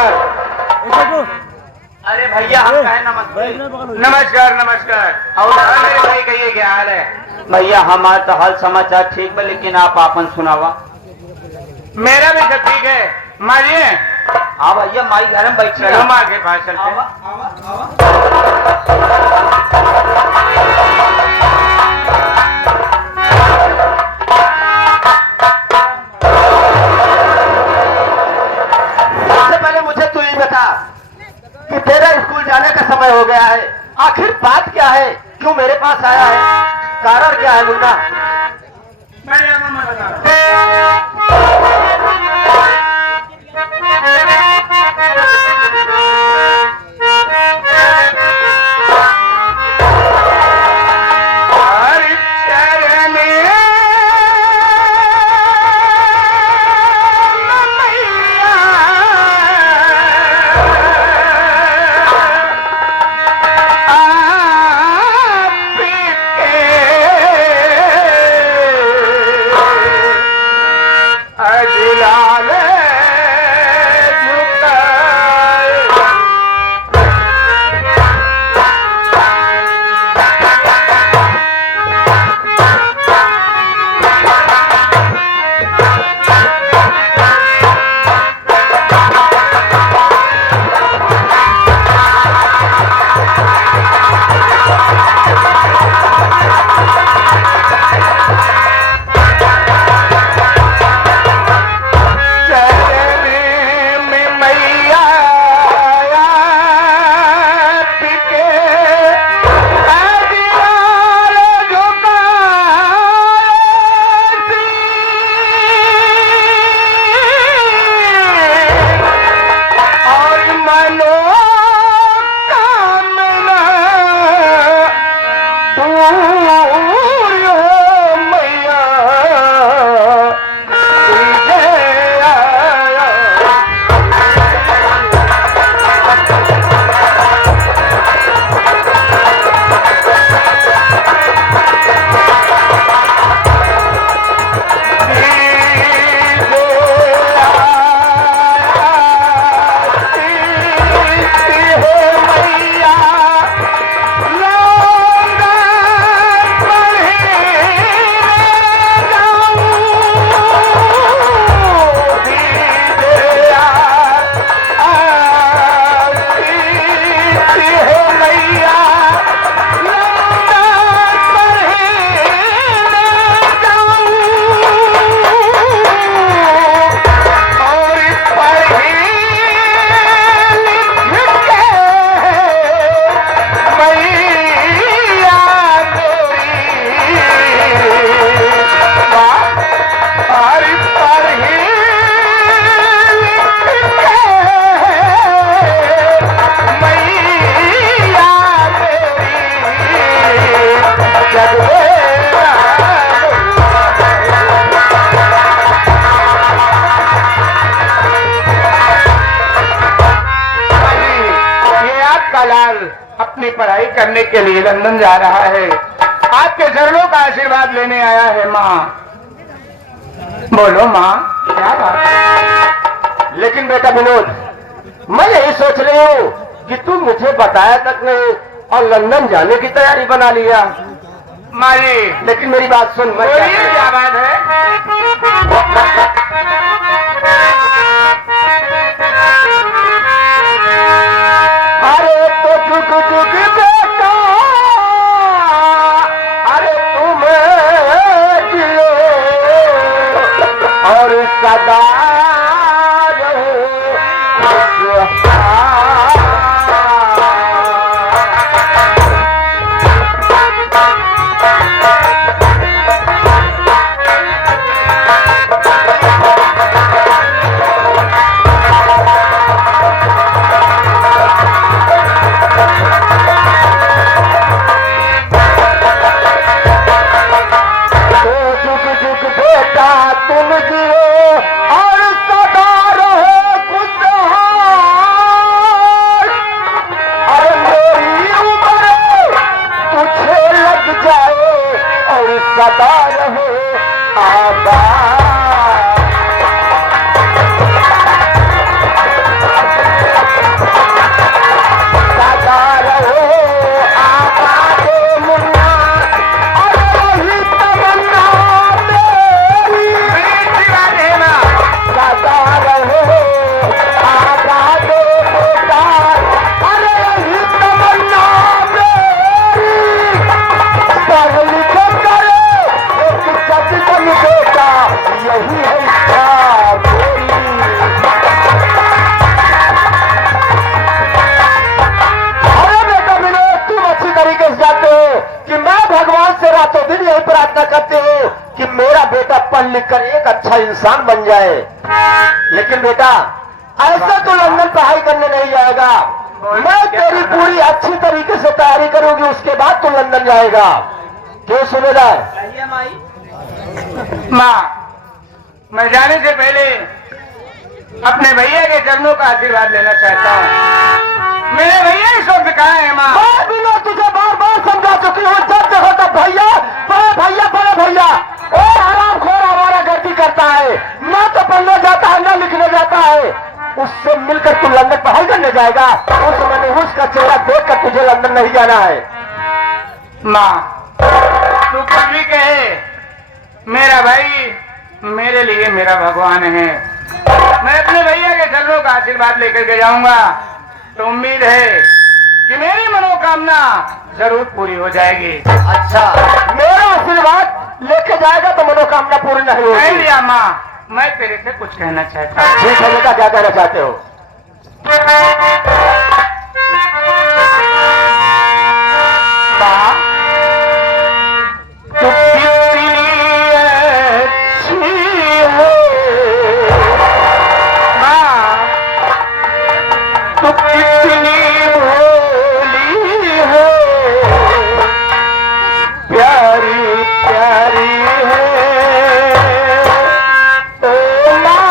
नमस्कार। अरे भैया हम कहे नमस्कार नमस्कार नमस्कार। और मेरे भाई कहिए क्या हाल है? भैया हमारा तो हाल समाचार ठीक है, लेकिन आप आपन सुनावा। मेरा भी सब ठीक है। मारिए हाँ भैया माई घर में बैठ रहे हम आगे पास चलते हैं। सबसे पहले मुझे तू ये बता कि तेरा स्कूल जाने का समय हो गया है। आखिर बात क्या है? क्यों मेरे पास आया है? कारण क्या है मुन्ना? मैं मामा बता रहा अपनी पढ़ाई करने के लिए लंदन जा रहा है। आपके चरणों का आशीर्वाद लेने आया है। माँ बोलो माँ क्या बात? लेकिन बेटा विनोद, मैं यही सोच रही हूँ कि तू मुझे बताया तक नहीं और लंदन जाने की तैयारी बना लिया। माँ जी लेकिन मेरी बात सुन। मैं क्या बात है? अरे तो जुग जुग बेटा, अरे तुम जियो और सदा रहो। लिखकर एक अच्छा इंसान बन जाए। लेकिन बेटा ऐसा तो लंदन पढ़ाई करने नहीं जाएगा। मैं तेरी पूरी अच्छी तरीके से तैयारी करूंगी, उसके बाद तू लंदन जाएगा। क्यों सूबेदार? माँ, मैं जाने से पहले अपने भैया के चरणों का आशीर्वाद लेना चाहता हूँ। मेरे भैया इस वक्त कहाँ है माँ? मैं भी ना तुझे बार बार समझा चुकी हूँ, जब देखो तब भैया बड़े भैया बड़े भैया। ओ हरामखोर हमारा गलती करता है, ना तो पढ़ने जाता है ना लिखने जाता है। उससे मिलकर तू लंदन पढ़ाई करने जाएगा? उस मनहूस का चेहरा देखकर तुझे लंदन नहीं जाना है। माँ, तू कुछ भी कहे, मेरा भाई मेरे लिए मेरा भगवान है। मैं अपने भैया के चरणों का आशीर्वाद लेकर के जाऊंगा, तो उम्मीद है कि मेरी मनोकामना जरूर पूरी हो जाएगी। अच्छा, मेरा आशीर्वाद लेके जाएगा तो मनोकामना पूरी नहीं नहीं होगी। लिया माँ, मैं तेरे से कुछ कहना चाहता हूँ। ठीक है बेटा, क्या कहना चाहते हो? माँ, तू कितनी अच्छी है। माँ, तू कितनी भोली है, प्यारी प्यारी है। ओ माँ,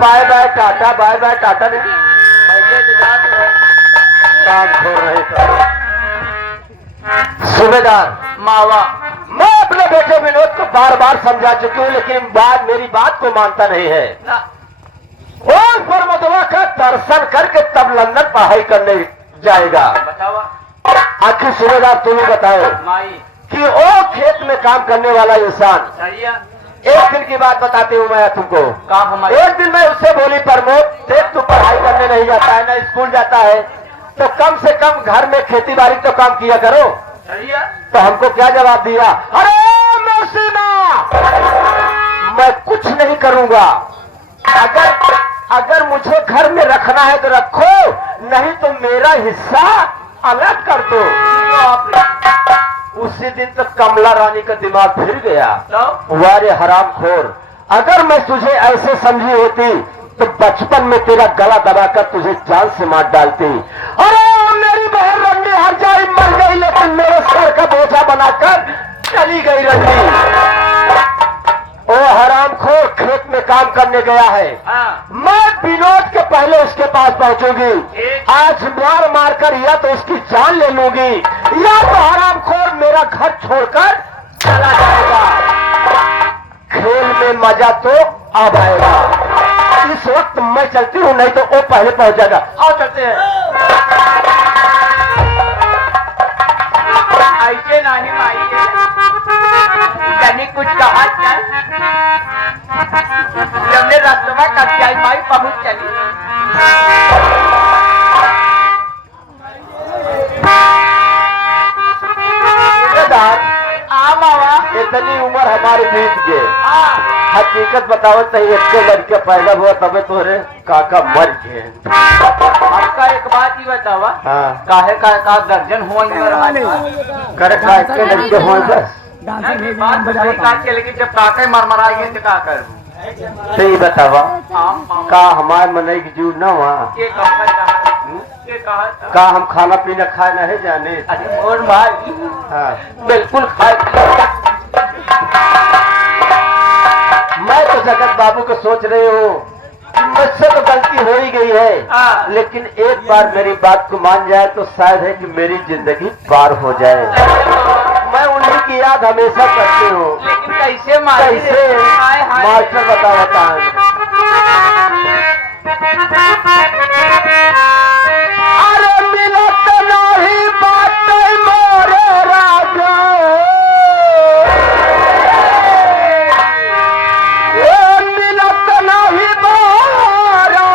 बाय बाय टाटा, बाय बाय टाटा नहीं, भैया के साथ काम छोड़ रहे थे। सूबेदार मावा, मैं अपने बेटे विनोद को बार बार समझा चुकी हूँ, लेकिन मेरी बात को मानता नहीं है। और परमदवा का दर्शन करके तब लंदन पढ़ाई करने जाएगा। बताओ आखिर सूबेदार तुम्हें बताओ माई, कि वो खेत में काम करने वाला इंसान, सही है। एक दिन की बात बताती हूँ मैं तुमको। काम हमारे एक दिन मैं उससे बोली, प्रमोद देख तू पढ़ाई करने नहीं जाता है ना स्कूल जाता है, तो कम से कम घर में खेती बाड़ी तो काम किया करो। सही है। तो हमको क्या जवाब दिया? अरे मौसीना, मैं कुछ नहीं करूंगा। अगर मुझे घर में रखना है तो रखो, नहीं तो मेरा हिस्सा अलग कर दो। उसी दिन तक कमला रानी का दिमाग फिर गया। वारे हरामखोर, अगर मैं तुझे ऐसे समझी होती तो बचपन में तेरा गला दबाकर तुझे जान से मार डालती। अरे मेरी बहन रंडी हर जाए मर गई, लेकिन मेरे सर का बोझा बनाकर चली गई रंडी। ओ हरामखोर खेत में काम करने गया है। मैं विनोद के पहले उसके पास पहुंचूंगी। आज मार मार कर या तो उसकी जान ले लूंगी, या तो हरामखोर मेरा घर छोड़कर चला जाएगा। खेल में मजा तो अब आएगा। इस वक्त मैं चलती हूँ, नहीं तो वो पहले पहुंच जाएगा। आओ चलते हैं। ऐसे नहीं माई, यानी कुछ कहा चल, जब रास्ता कब जाए माई पहुंच चली। इतनी उम्र हमारी बीत गई। हकीकत बतावत नहीं, एक लड़के पैदा हुआ तबे तोरे काका मर गए। हमका एक बात ही बतावा, हाँ काहे का दर्जन हुआ करे का एक लड़के हुए बस। बात सही काट के, लेकिन जब काका मरमराइए तो का करूं? सही बतावा हाँ, का हमारे मनई की जीव न वहाँ ये कहा था, ये कहा था। का हम खाना पीना खाए नहीं जाने। अरे मोर भाई, हाँ बिल्कुल खाए मैं तो जगत बाबू को सोच रही हूँ कि मुझसे तो गलती हो ही गई है, हाँ। लेकिन एक बार मेरी बात को मान जाए तो शायद है कि मेरी जिंदगी पार हो जाए। मैं उन्हीं की याद हमेशा करती हूँ। लेकिन कैसे मारी? कैसे हाय हाय। मास्टर बता अरे मिलत नहीं बात मोरे राजा, मिलत नहीं बारा,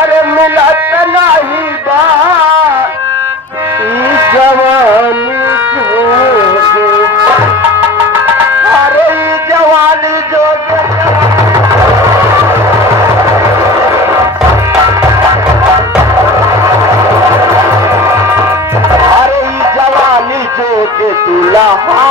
अरे मिलत नहीं बात जवानी जोगे, अरे जवानी जोगे, अरे जवानी जोगे दुल्हा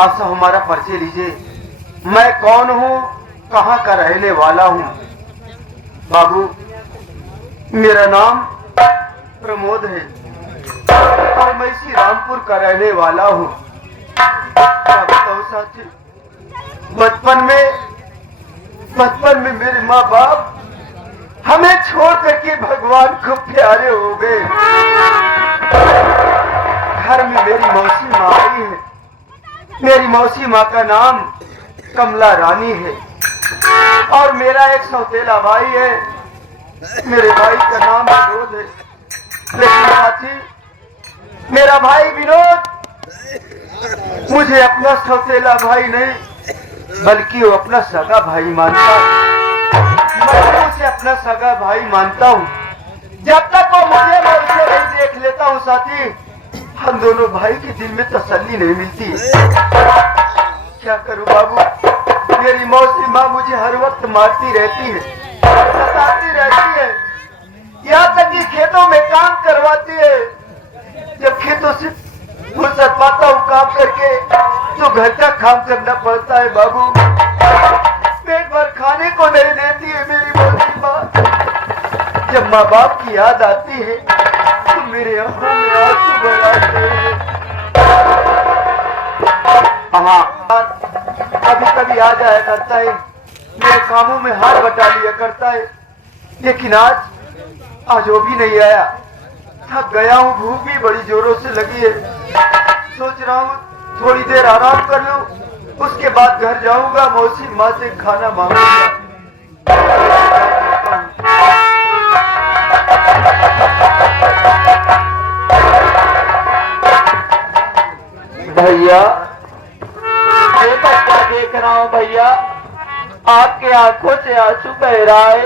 आप सब हमारा परिचय लीजिए। मैं कौन हूँ, कहाँ का रहने वाला हूँ? बाबू, मेरा नाम प्रमोद है और मैं इसी रामपुर का रहने वाला हूँ। क्या बताऊँ साथी, बचपन में मेरे माँ बाप हमें छोड़ करके भगवान को प्यारे हो गए। घर में मेरी मौसी माँ आई है। मेरी मौसी माँ का नाम कमला रानी है और मेरा एक सौतेला भाई है। मेरे भाई का नाम विनोद है। लेकिन साथी, मेरा भाई विनोद मुझे अपना सौतेला भाई नहीं बल्कि वो अपना सगा भाई मानता है। मैं उसे अपना सगा भाई मानता हूँ। जब तक वो मुझे मैं उसे नहीं देख लेता हूँ साथी, हम दोनों भाई के दिल में तसल्ली नहीं मिलती। क्या करूँ बाबू, मेरी मौसी माँ मुझे हर वक्त मारती रहती है, सताती रहती है, यहाँ तक कि खेतों में काम करवाती है। जब खेतों से फुर्सत पाता हूँ काम करके तो घर का काम करना पड़ता है बाबू। पेट भर खाने को नहीं देती है मेरी मौसी माँ। जब माँ बाप की याद आती है तो मेरे आंखों में आंसू भर आते हैं। हाँ, कभी कभी आ जाया करता है, मेरे कामों में हाथ बटा लिया करता है, लेकिन आज वो भी नहीं आया। थक गया हूँ, भूख भी बड़ी जोरों से लगी है। सोच रहा हूँ थोड़ी देर आराम कर लूं, उसके बाद घर जाऊंगा, मौसी माँ से खाना मांगूंगा। भैया, ये बच्चा देख रहा हूँ भैया, आपके आंखों से आंसू बह रहा है।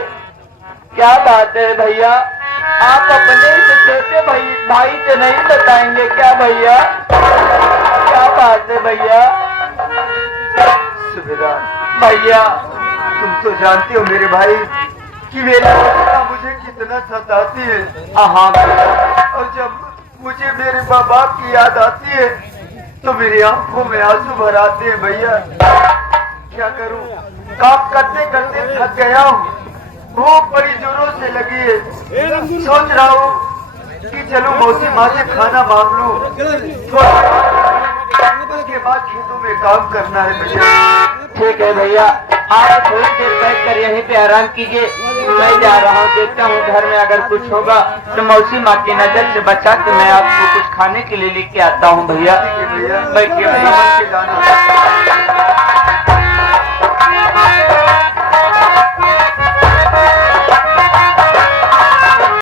क्या बात है भैया? आप अपने से छोटे भाई से नहीं बताएंगे क्या भैया? क्या बात है भैया? सुबेदार भैया, तुम तो जानते हो मेरे भाई कि मेरी माँ मुझे कितना सताती है। हाँ और जब मुझे मेरे माँ बाप की याद आती है तो मेरी आंखों में आंसू भर आते हैं भैया। क्या करूं, काम करते करते थक गया हूँ, भूख बड़ी जोरों से लगी है। सोच रहा हूँ कि चलो मौसी माँ से खाना मांग लूं, उसके बाद खेतों में काम करना है भैया। ठीक है भैया, आप थोड़ी देर बैठ कर यहीं पे आराम कीजिए। मैं जा रहा हूँ, देखता हूँ घर में अगर कुछ होगा तो मौसी माँ की नजर से बचा के मैं आपको कुछ खाने के लिए लेके आता हूँ भैया। ठीक है भैया, बैठिए भैया। समझ के जाना।